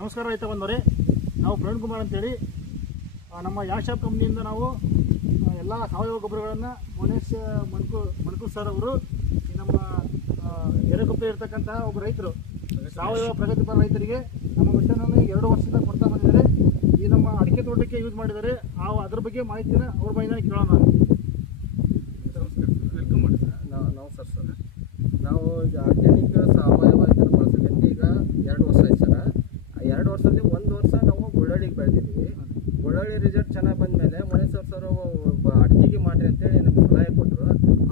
ನಮಸ್ಕಾರ ರೈತ ಬಂದವರೇ, ನಾವು ಪ್ರವೀಣ್ ಕುಮಾರ್ ಅಂತೇಳಿ ನಮ್ಮ ಯಾಶಾಪ್ ಕಂಪ್ನಿಯಿಂದ ನಾವು ಎಲ್ಲ ಸಾವಯವ ಗೊಬ್ಬರಗಳನ್ನು ಮನೇಶ್ ಮಣ್ಕೂರ್ ಸರ್ ಅವರು ನಮ್ಮ ಎರೆಗೊಬ್ಬರ ಇರ್ತಕ್ಕಂಥ ಒಬ್ಬ ರೈತರು, ಸಾವಯವ ಪ್ರಗತಿಪರ ರೈತರಿಗೆ ನಮ್ಮ ಮಿಷನನ್ನು 2 ವರ್ಷದಿಂದ ಕೊಡ್ತಾ ಬಂದಿದ್ದಾರೆ. ಈ ನಮ್ಮ ಅಡಿಕೆ ತೋಟಕ್ಕೆ ಯೂಸ್ ಮಾಡಿದ್ದಾರೆ. ಅದ್ರ ಬಗ್ಗೆ ಮಾಹಿತಿನ ಅವ್ರ ಬಾಯಿಂದ ಕೇಳೋಣ. ವೆಲ್ಕಮ್ ಮಾಡಿ ಸರ್. ನಮಸ್ಕಾರ ಸರ್. ನಾವು ಈಗ ಆರ್ಗ್ಯಾನಿಕ್ ಸಾವಯವ ಇದನ್ನು ಬಳಸೋದಕ್ಕೆ ಈಗ 2 ವರ್ಷ ಆಯ್ತು ಸರ್. 2 ವರ್ಷದಲ್ಲಿ 1 ವರ್ಷ ನಾವು ಬೆಳ್ಳುಳ್ಳಿಗೆ ಬೆಳೆದಿದ್ದೀವಿ. ಬೆಳ್ಳುಳ್ಳಿ ರಿಸಲ್ಟ್ ಚೆನ್ನಾಗಿ ಬಂದಮೇಲೆ ಮಹೇಶ್ವರ್ ಸರ್ ಅಡಿಕೆಗೆ ಮಾಡಿರಿ ಅಂತೇಳಿ ನಮ್ಗೆ ಸಲಹೆ ಕೊಟ್ಟರು.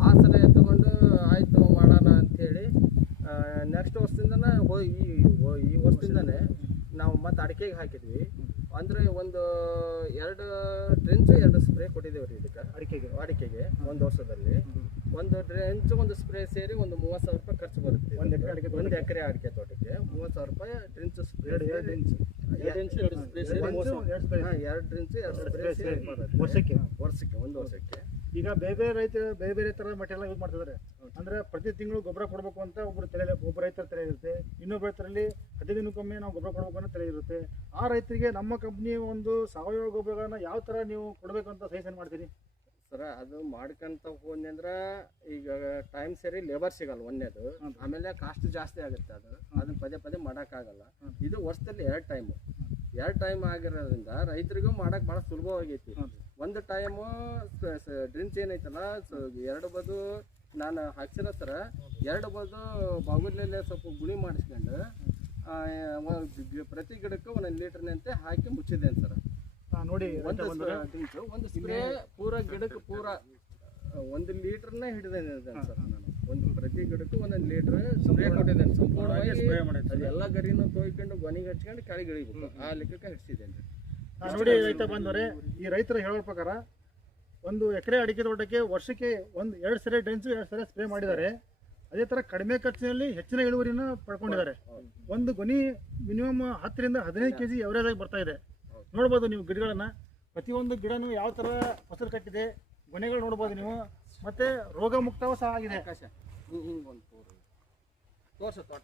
ಆ ಸಲಹೆ ತೊಗೊಂಡು ಆಯಿತು ಮಾಡೋಣ ಅಂಥೇಳಿ ನೆಕ್ಸ್ಟ್ ವರ್ಷದಿಂದನೇ ಈ ವರ್ಷದಿಂದನೇ ನಾವು ಮತ್ತೆ ಅಡಿಕೆಗೆ ಹಾಕಿದ್ವಿ. ಅಂದರೆ ಒಂದು 2 ಡ್ರಿಂಚ್ 2 ಸ್ಪ್ರೇ ಕೊಟ್ಟಿದ್ದೇವೆ ರೀ ಇದಕ್ಕೆ ಅಡಿಕೆಗೆ 1 ವರ್ಷದಲ್ಲಿ. 1 ಡ್ರಿಂಚ್ 1 ಸ್ಪ್ರೇ ಸೇರಿ ಒಂದು 30,000 ರೂಪಾಯಿ ಖರ್ಚು ಬರುತ್ತೆ. 1 ಎಕರೆ ಅಡಿಕೆ ತೋಟಕ್ಕೆ 30,000 ರೂಪಾಯಿ ಡ್ರಿಂಚ್ ಸ್ಪ್ರೇ 2 ಡ್ರಿಂಚ್ 2 ಸ್ಪ್ರೇ ಸೇರಿ ವರ್ಷಕ್ಕೆ 1 ವರ್ಷಕ್ಕೆ. ಈಗ ಬೇರೆ ಬೇರೆ ಥರ ಮೆಟೀರಿಯಲ್ ಯೂಸ್ ಮಾಡ್ತಿದ್ದಾರೆ. ಅಂದರೆ ಪ್ರತಿ ತಿಂಗಳು ಗೊಬ್ಬರ ಕೊಡಬೇಕು ಅಂತ ಒಬ್ಬ ರೈತರ ತಲೆ ಇರುತ್ತೆ, ಇನ್ನೊಬ್ಬ ರೈತರಲ್ಲಿ 15 ದಿನಕ್ಕೊಮ್ಮೆ ನಾವು ಗೊಬ್ಬರ ಕೊಡಬೇಕು ಅನ್ನೋ ತಲೆ ಇರುತ್ತೆ. ಆ ರೈತರಿಗೆ ನಮ್ಮ ಕಂಪ್ನಿ ಒಂದು ಸಾವಯವ ಗೊಬ್ಬರಗಳನ್ನ ಯಾವ ಥರ ನೀವು ಕೊಡಬೇಕು ಅಂತ ಸಜೆಷನ್ ಮಾಡ್ತೀರಿ ಸರ? ಅದು ಮಾಡ್ಕೊಂತ ಹೋದ್ನಿ ಅಂದ್ರೆ ಈಗ ಟೈಮ್ ಸರಿ ಲೇಬರ್ ಸಿಗಲ್ಲ ಒಂದೇದು, ಆಮೇಲೆ ಕಾಸ್ಟ್ ಜಾಸ್ತಿ ಆಗುತ್ತೆ. ಅದನ್ನ ಪದೇ ಮಾಡೋಕ್ಕಾಗಲ್ಲ. ಇದು ವರ್ಷದಲ್ಲಿ 2 ಟೈಮ್ ಆಗಿರೋದ್ರಿಂದ ರೈತರಿಗೂ ಮಾಡೋಕೆ ಭಾಳ ಸುಲಭವಾಗೈತಿ. ಒಂದು ಟೈಮು ಡ್ರಿಂಕ್ಸ್ ಏನೈತಲ್ಲ, 2 ಬದು ನಾನು ಹಾಕ್ಸಿರೋ ಸರ 2 ಬದು ಬಾಗುಲಲ್ಲೇ ಸ್ವಲ್ಪ ಗುಣಿ ಮಾಡಿಸ್ಕೊಂಡು ಪ್ರತಿ ಗಿಡಕ್ಕೂ 1 ಲೀಟರ್ನಂತೆ ಹಾಕಿ ಮುಚ್ಚಿದ್ದೇನೆ ಸರ್. ನೋಡಿ, ಒಂದು ಸ್ಪ್ರೇ ಪೂರ ಗಿಡಕ್ಕೆ ಪೂರ 1 ಲೀಟರ್ನೇ ಹಿಡಿದೇನೆ ಸರ್. ನಾನು ಪ್ರತಿ ಗಿಡಕ್ಕೂ 1 ಲೀಟರ್ ಸ್ಪ್ರೇ ಕೊಟ್ಟಿದ್ದೇನೆ. ಸಂಪೂರ್ಣವಾಗಿ ಅದೆಲ್ಲ ಗರಿನ ತೊಯ್ಕೊಂಡು ಗೊನೆಗೆ ಹಚ್ಕೊಂಡು ಕೆಳಗೆ ಇಳಿಬೇಕು, ಆ ಲೆಕ್ಕಕ್ಕೆ ಹಿಡಿಸಿದ್ದೇನೆ. ನೋಡಿ ರೈತ ಬಂದವರೇ, ಈ ರೈತರು ಹೇಳೋ ಪ್ರಕಾರ 1 ಎಕರೆ ಅಡಿಕೆ ತೋಟಕ್ಕೆ ವರ್ಷಕ್ಕೆ 2 ಸರಿ ಡ್ರಿಂಚ್ 2 ಸರಿ ಸ್ಪ್ರೇ ಮಾಡಿದ್ದಾರೆ. ಅದೇ ಥರ ಕಡಿಮೆ ಖರ್ಚಿನಲ್ಲಿ ಹೆಚ್ಚಿನ ಇಳುವರಿನ ಪಡ್ಕೊಂಡಿದ್ದಾರೆ. ಒಂದು ಗೊನೆ ಮಿನಿಮಮ್ 10 ರಿಂದ 15 kg ಎವರೇಜ್ ಆಗಿ ಬರ್ತಾ ಇದೆ. ನೋಡ್ಬೋದು ನೀವು ಗಿಡಗಳನ್ನು, ಪ್ರತಿಯೊಂದು ಗಿಡನೂ ಯಾವ ಥರ ಫಸಲು ಕಟ್ಟಿದೆ, ಗೊನೆಗಳು ನೋಡ್ಬೋದು ನೀವು. ಮತ್ತು ರೋಗ ಮುಕ್ತವೂ ಸಹ ಆಗಿದೆ. ಹಿಂಗೆ ಒಂದು ತೋರ್ಸು ತೋಟ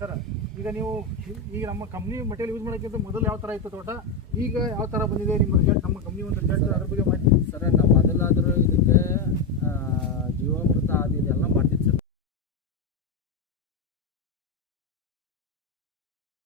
ಸರ್, ಈಗ ನೀವು ನಮ್ಮ ಕಂಪ್ನಿ ಮೆಟೀರಿಯಲ್ ಯೂಸ್ ಮಾಡೋಕ್ಕಿಂತ ಮೊದಲು ಯಾವ ಥರ ಇತ್ತು ತೋಟ, ಈಗ ಯಾವ ಥರ ಬಂದಿದೆ ನಿಮ್ಮ ರಿಸಲ್ಟ್, ನಮ್ಮ ಕಂಪ್ನಿ ಒಂದು ರಿಸಲ್ಟ್, ಅದ್ರ ಬಗ್ಗೆ ಮಾಹಿತಿ ಸರ್. ನಾವು ಮೊದಲಾದರೂ ಇದಕ್ಕೆ ಜೀವಾಮೃತ ಆದಿದೆಯಲ್ಲ